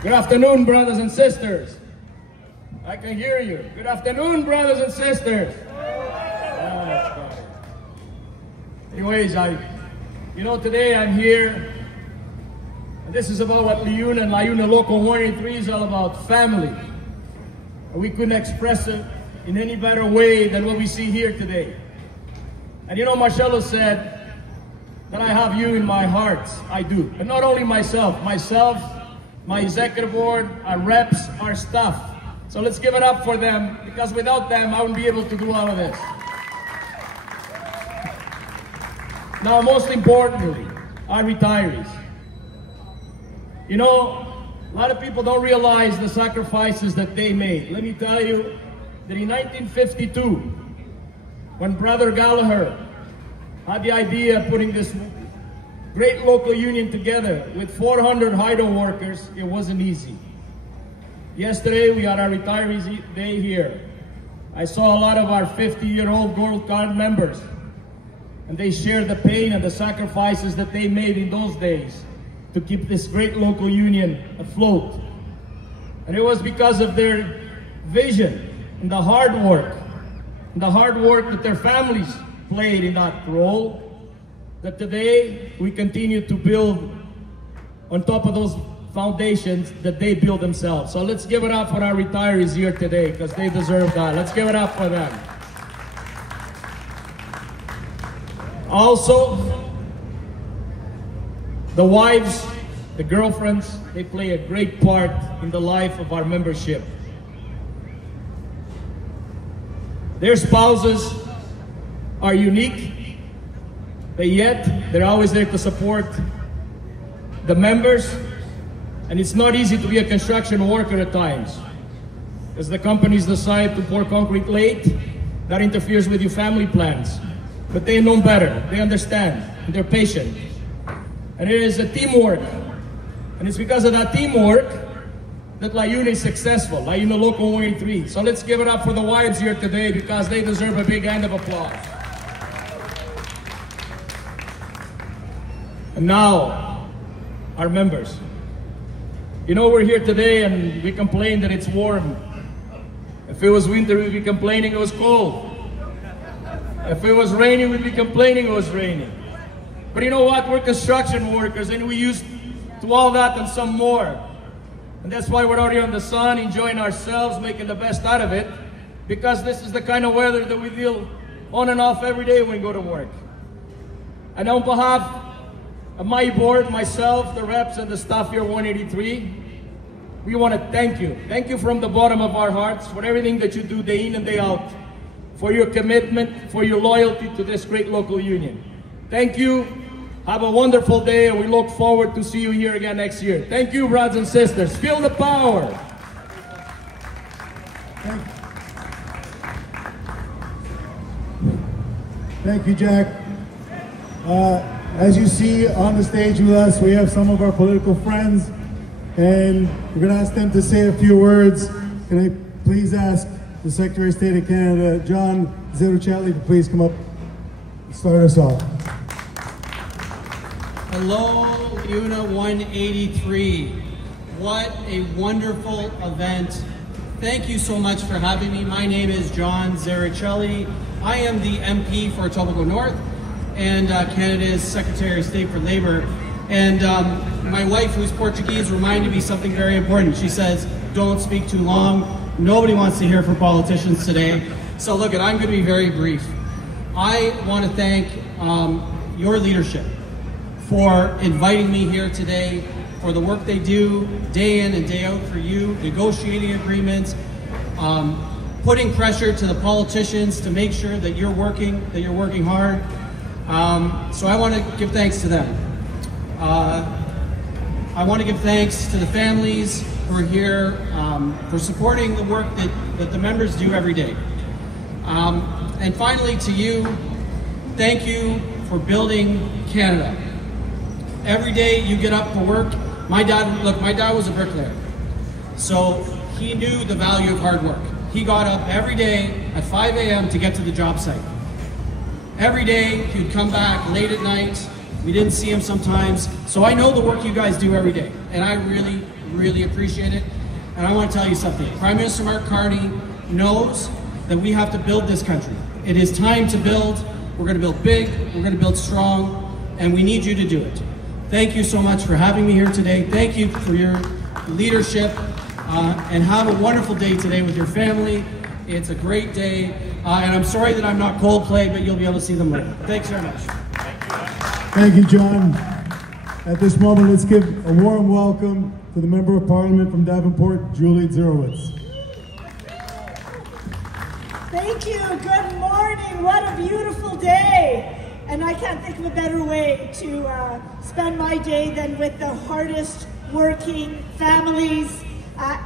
Good afternoon, brothers and sisters. I can hear you. Good afternoon, brothers and sisters. Anyways, today I'm here, and this is about what LIUNA and LIUNA Local 183 is all about, family. And we couldn't express it in any better way than what we see here today. And Marcelo said that I have you in my heart. I do. But not only myself, my executive board, our reps, our staff. So let's give it up for them, because without them, I wouldn't be able to do all of this. Now, most importantly, our retirees. A lot of people don't realize the sacrifices that they made. Let me tell you that in 1952, when Brother Gallagher had the idea of putting this great local union together with 400 hydro workers, it wasn't easy. Yesterday, we had our retirees day here. I saw a lot of our 50-year-old Gold Card members, and they shared the pain and the sacrifices that they made in those days to keep this great local union afloat. And it was because of their vision and the hard work that their families played in that role, that today we continue to build on top of those foundations that they build themselves. So let's give it up for our retirees here today, because they deserve that. Let's give it up for them. Also, the wives, the girlfriends, they play a great part in the life of our membership. Their spouses are unique, but yet they're always there to support the members. And it's not easy to be a construction worker at times, as the companies decide to pour concrete late. That interferes with your family plans. But they know better, they understand, and they're patient. And it is a teamwork. And it's because of that teamwork that LIUNA is successful, LIUNA Local 183. So let's give it up for the wives here today, because they deserve a big hand of applause. And now, our members. We're here today and we complain that it's warm. If it was winter, we'd be complaining it was cold. If it was raining, we'd be complaining it was raining. But you know what? We're construction workers, and we used to all that and some more. And that's why we're out here in the sun, enjoying ourselves, making the best out of it, because this is the kind of weather that we deal on and off every day when we go to work. And on behalf of my board, myself, the reps, and the staff here at 183, we want to thank you. Thank you from the bottom of our hearts for everything that you do day in and day out, for your commitment, for your loyalty to this great local union. Thank you. Have a wonderful day, and we look forward to see you here again next year. Thank you, brothers and sisters. Feel the power. Thank you, Jack. As you see on the stage with us, we have some of our political friends, and we're going to ask them to say a few words. Can I please ask the Secretary of State of Canada, John Zeruchelli, to please come up and start us off. Hello, LIUNA 183. What a wonderful event. Thank you so much for having me. My name is John Zeruchelli. I am the MP for Etobicoke North and Canada's Secretary of State for Labor. And my wife, who's Portuguese, reminded me something very important. She says, don't speak too long. Nobody wants to hear from politicians today. So look, I'm going to be very brief. I want to thank your leadership for inviting me here today, for the work they do day in and day out for you, negotiating agreements, putting pressure to the politicians to make sure that you're working hard. So I want to give thanks to them. I want to give thanks to the families who are here for supporting the work that the members do every day. And finally to you, thank you for building Canada. Every day you get up for work. My dad was a bricklayer. So he knew the value of hard work. He got up every day at 5 a.m. to get to the job site. Every day he would come back late at night We didn't see him sometimes. So I know the work you guys do every day, and I really, really appreciate it. And I want to tell you something. Prime Minister Mark Carney knows that we have to build this country. It is time to build. We're going to build big, we're going to build strong, and we need you to do it. Thank you so much for having me here today. Thank you for your leadership, and have a wonderful day today with your family. It's a great day, and I'm sorry that I'm not Coldplay, but you'll be able to see them later. Thanks very much. Thank you, John. At this moment, let's give a warm welcome to the Member of Parliament from Davenport, Julie Zerowitz. Thank you. Good morning. What a beautiful day. And I can't think of a better way to spend my day than with the hardest working families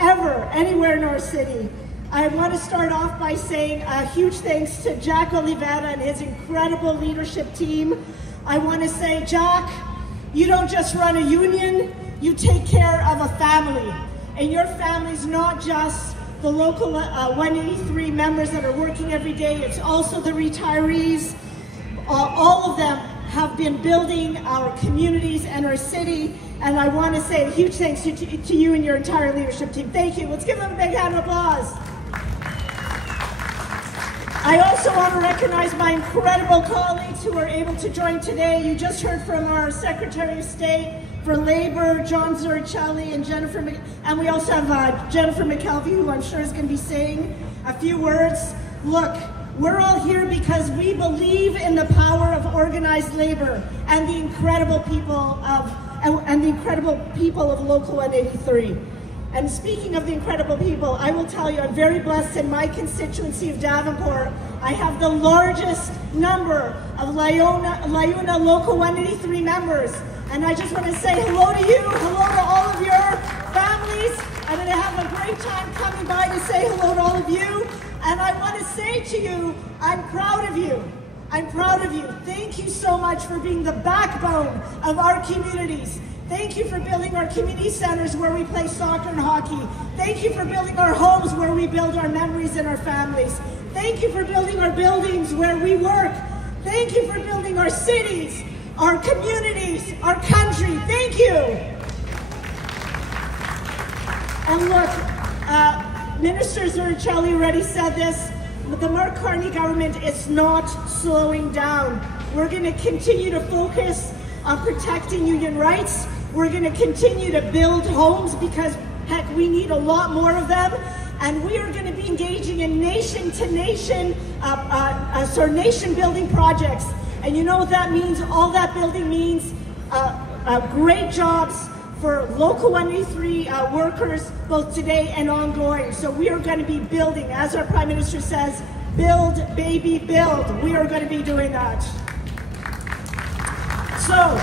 ever, anywhere in our city. I want to start off by saying a huge thanks to Jack Olivera and his incredible leadership team. I want to say, Jack, you don't just run a union, you take care of a family. And your family's not just the local 183 members that are working every day, it's also the retirees. All of them have been building our communities and our city, and I want to say a huge thanks to you and your entire leadership team. Thank you. Let's give them a big hand of applause. I also want to recognize my incredible colleagues who are able to join today. You just heard from our Secretary of State for Labor, John Zuricelli, and Jennifer, and we also have Jennifer McKelvey, who I'm sure is going to be saying a few words. Look, we're all here because we believe in the power of organized labor and the incredible people of Local 183. And speaking of the incredible people, I will tell you, I'm very blessed in my constituency of Davenport. I have the largest number of LIUNA Local 183 members. And I just want to say hello to you, hello to all of your families. I'm going to have a great time coming by to say hello to all of you. And I want to say to you, I'm proud of you. I'm proud of you. Thank you so much for being the backbone of our communities. Thank you for building our community centers where we play soccer and hockey. Thank you for building our homes where we build our memories and our families. Thank you for building our buildings where we work. Thank you for building our cities, our communities, our country. Thank you. And look, Minister Zuricelli already said this, but the Mark Carney government is not slowing down. We're going to continue to focus on protecting union rights. We're going to continue to build homes because, heck, we need a lot more of them. And we are going to be engaging in nation-to-nation, nation-building projects. And you know what that means? All that building means great jobs for Local 183 workers, both today and ongoing. So we are going to be building, as our Prime Minister says, build, baby, build. We are going to be doing that. So,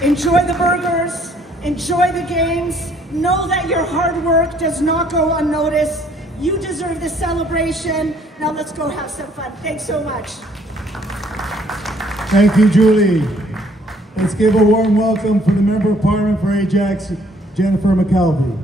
enjoy the burgers, enjoy the games, know that your hard work does not go unnoticed. You deserve this celebration. Now let's go have some fun. Thanks so much. Thank you, Julie. Let's give a warm welcome for the Member of Parliament for Ajax, Jennifer McKelvey.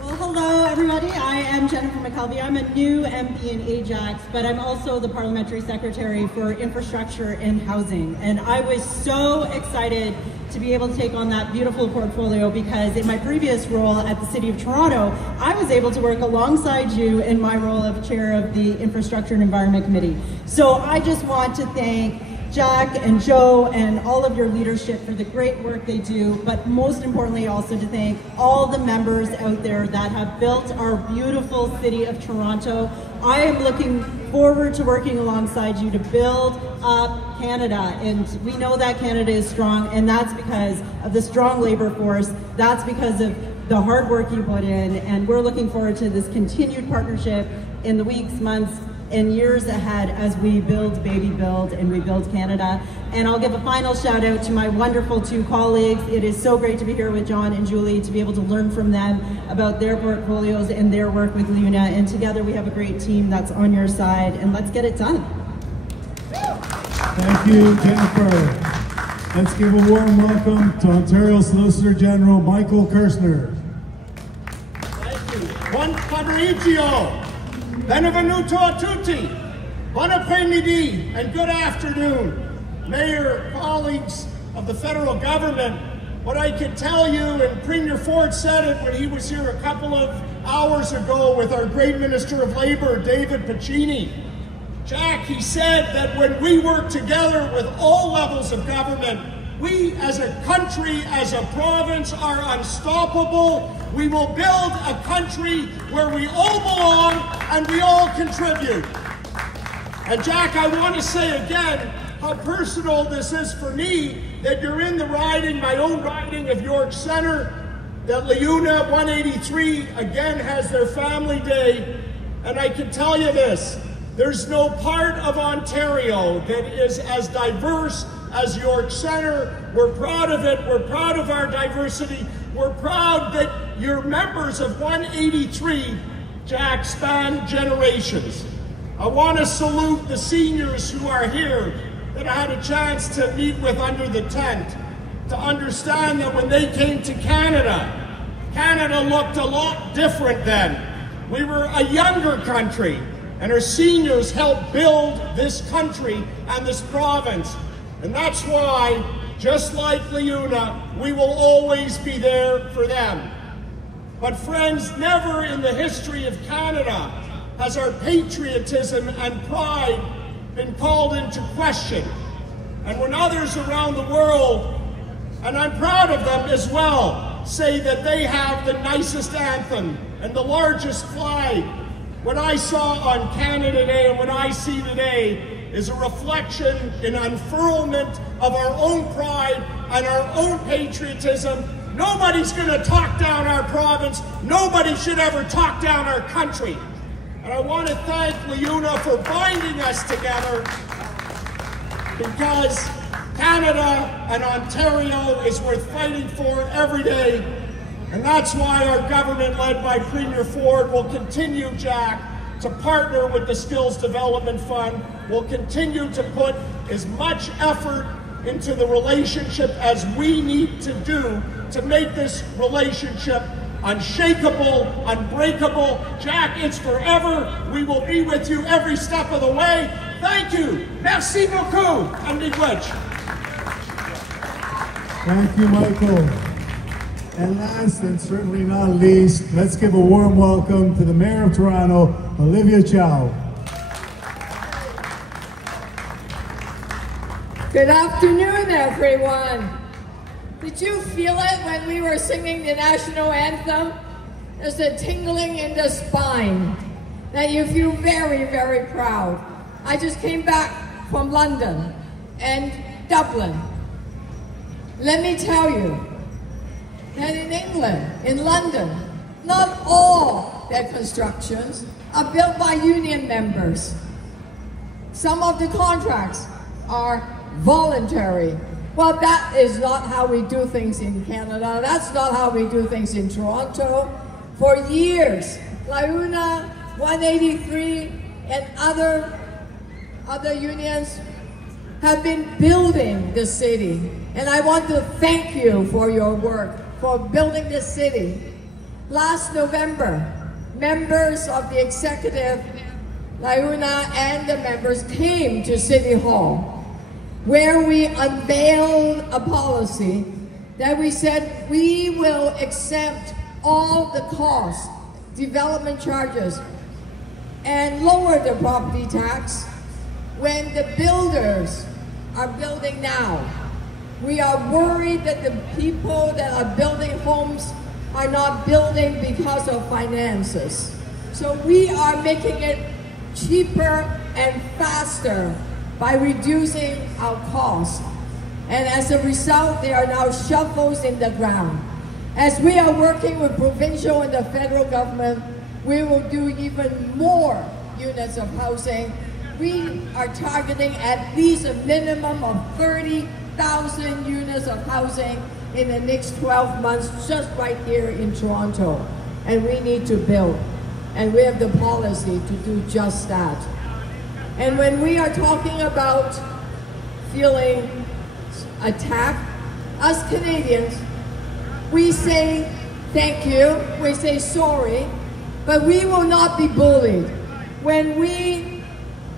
Well, hello everybody. I am Jennifer McKelvey. I'm a new MP in Ajax, but I'm also the Parliamentary Secretary for Infrastructure and Housing. And I was so excited to be able to take on that beautiful portfolio because in my previous role at the City of Toronto, I was able to work alongside you in my role of Chair of the Infrastructure and Environment Committee. So I just want to thank Jack and Joe and all of your leadership for the great work they do, but most importantly also to thank all the members out there that have built our beautiful city of Toronto. I am looking forward to working alongside you to build up Canada, and we know that Canada is strong, and that's because of the strong labor force, that's because of the hard work you put in, and we're looking forward to this continued partnership in the weeks, months, and years ahead as we build, baby build, and we build Canada. And I'll give a final shout out to my wonderful two colleagues. It is so great to be here with John and Julie to be able to learn from them about their portfolios and their work with LIUNA. And together we have a great team that's on your side, and let's get it done. Thank you, Jennifer. Let's give a warm welcome to Ontario Solicitor General Michael Kirshner. Thank you. Buon pomeriggio. Benvenuto a tutti, buon apprendi, and good afternoon. Mayor, colleagues of the federal government, what I can tell you, and Premier Ford said it when he was here a couple of hours ago with our great Minister of Labor, David Piccini. Jack, he said that when we work together with all levels of government, we as a country, as a province, are unstoppable. We will build a country where we all belong and we all contribute. And Jack, I want to say again how personal this is for me that you're in the riding, my own riding of York Centre, that LIUNA 183 again has their family day. And I can tell you this, there's no part of Ontario that is as diverse as York Centre. We're proud of it. We're proud of our diversity. We're proud that you're members of 183, Jack, span generations. I want to salute the seniors who are here that I had a chance to meet with under the tent, to understand that when they came to Canada, Canada looked a lot different then. We were a younger country, and our seniors helped build this country and this province. And that's why, just like LIUNA, we will always be there for them. But friends, never in the history of Canada has our patriotism and pride been called into question. And when others around the world, and I'm proud of them as well, say that they have the nicest anthem and the largest flag, what I saw on Canada Day and what I see today is a reflection, an unfurlment of our own pride and our own patriotism. Nobody's going to talk down our province. Nobody should ever talk down our country. And I want to thank LIUNA for binding us together, because Canada and Ontario is worth fighting for every day. And that's why our government, led by Premier Ford, will continue, Jack, to partner with the Skills Development Fund. We'll continue to put as much effort into the relationship as we need to do to make this relationship unshakable, unbreakable. Jack, it's forever. We will be with you every step of the way. Thank you. Merci beaucoup. And miigwech. Thank you, Michael. And last and certainly not least, let's give a warm welcome to the Mayor of Toronto, Olivia Chow. Good afternoon, everyone. Did you feel it when we were singing the national anthem? There's a tingling in the spine that you feel very, very proud. I just came back from London and Dublin. Let me tell you that in England, in London, not all their constructions are built by union members. Some of the contracts are voluntary. Well, that is not how we do things in Canada. That's not how we do things in Toronto. For years, LIUNA 183 and other unions have been building the city. And I want to thank you for your work, for building the city. Last November, members of the executive, LIUNA and the members came to City Hall, where we unveiled a policy that we said we will accept all the costs, development charges, and lower the property tax when the builders are building now. We are worried that the people that are building homes are not building because of finances. So we are making it cheaper and faster by reducing our costs. And as a result, there are now shovels in the ground. As we are working with provincial and the federal government, we will do even more units of housing. We are targeting at least a minimum of 30,000 units of housing in the next 12 months, just right here in Toronto. And we need to build. And we have the policy to do just that. And when we are talking about feeling attacked, us Canadians, we say thank you, we say sorry, but we will not be bullied. When we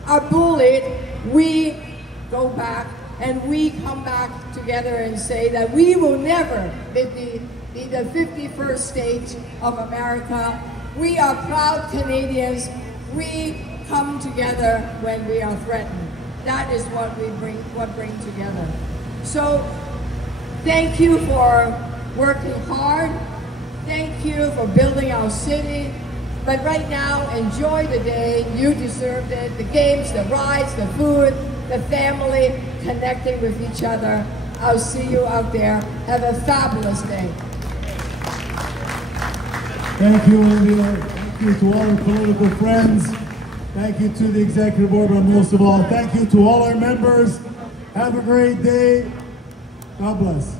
are bullied, we go back and we come back together and say that we will never be the 51st state of America. We are proud Canadians. We come together when we are threatened. That is what we bring together. So thank you for working hard. Thank you for building our city. But right now, enjoy the day. You deserved it. The games, the rides, the food, the family, connecting with each other. I'll see you out there. Have a fabulous day. Thank you, Olivia. Thank you to all our political friends. Thank you to the executive board, but most of all, thank you to all our members. Have a great day. God bless.